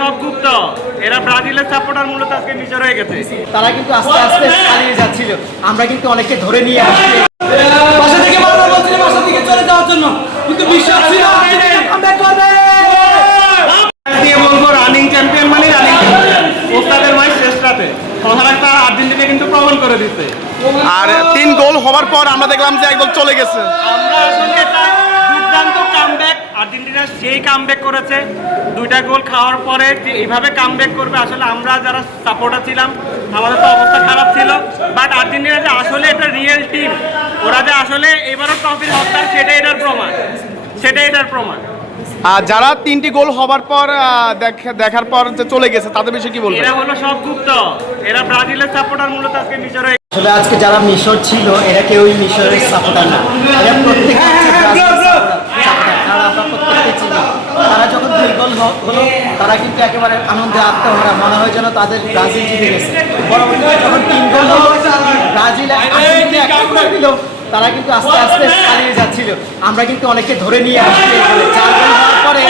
সব গুপ্ত। এরা ব্রাজিলের সাপোর্টার মূলত আজকে মিশর হয়ে গেছে। তারা কিন্তু আস্তে আস্তে পালিয়ে যাচ্ছিল, আমরা কিন্তু অনেককে ধরে নিয়ে আসছি বাসা থেকে বারবার বলছিলেন বাসা থেকে চলে যাওয়ার জন্য, কিন্তু বিশ্বাস ছিল কামব্যাক করবে। দিয়ে বলবো রানিং চ্যাম্পিয়ন মানে রানিং চ্যাম্পিয়ন। ওস্তাদের মাই শেষ রাতে কথার একটা আর্জেন্টিনা কিন্তু প্রমাণ করে দিচ্ছে। আর 3 গোল হওয়ার পর আমরা দেখলাম যে একদম চলে গেছে। আমরা আসলে একটা দুর্দান্ত কামব্যাক, আর্জেন্টিনা সেই কামব্যাক করেছে 2টা গোল খাওয়ার পরে যে এইভাবে কামব্যাক করবে, আসলে আমরা যারা সাপোর্টার ছিলাম আমাদের তো অবস্থা খারাপ ছিল। বাট আর্জেন্টিনা যে আসলে একটা রিয়েল টিম, ওরা যে আসলে এবারও ট্রফির হকদার সেটাই এটার প্রমাণ। আর যারা 3টি গোল হওয়ার পর দেখার পর যে চলে গেছে তাদের বিষয়ে কি বলবেন? এরা হলো সব গুপ্ত। এরা ব্রাজিলের সাপোর্টার মূলত আজকে মিশর হয়ে। আসলে আজকে যারা মিশর ছিল এরা কেউই মিশরের সাপোর্টার না, এরা প্রত্যেকে হচ্ছে ব্রাজিলের সাপোর্টার। তারা আমরা প্রত্যেককে চিনি। তারা যখন 2 গোল হলো তারা কিন্তু একেবারে আনন্দে আত্মহারা, মনে হয় যেন তাদের ব্রাজিল জিতে গেছে। পরবর্তীতে যখন 3 গোল হলো ব্রাজিল আর্জেন্টিনা এক করে দিল, তারা কিন্তু আস্তে আস্তে পালিয়ে যাচ্ছিল, আমরা কিন্তু অনেককে ধরে নিয়ে আসছি। 4 গোল হওয়ার পরে